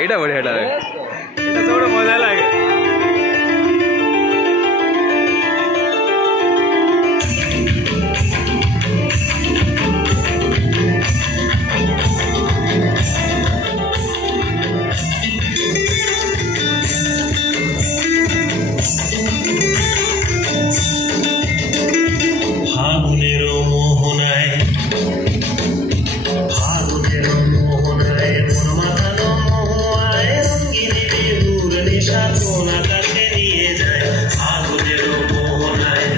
এইটা বড় এটা এটা সবটা মজা লাগে। ফাগুনের মোহনায় মন মাতানো মোহায় রঙিন বেহুর নেশা কোন আকাশে নিয়ে যায়। ফাগুনের মোহনায়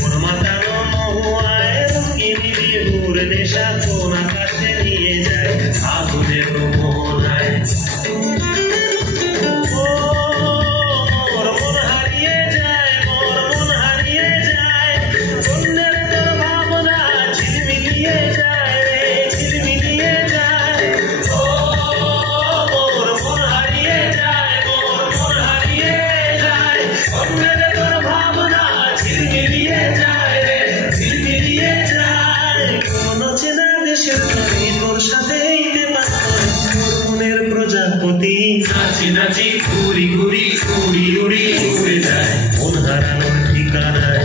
মন মাতানো মোহায় রঙিন বেহুর নেশা কোন আকাশে নিয়ে যায়। ফাগুনের মোহনায় প্রজাপতি নাচি নাচি ঘুরি ঘুরি উড়ি উড়ি উড়ে যায়। মন হারানোর ঠিকানায়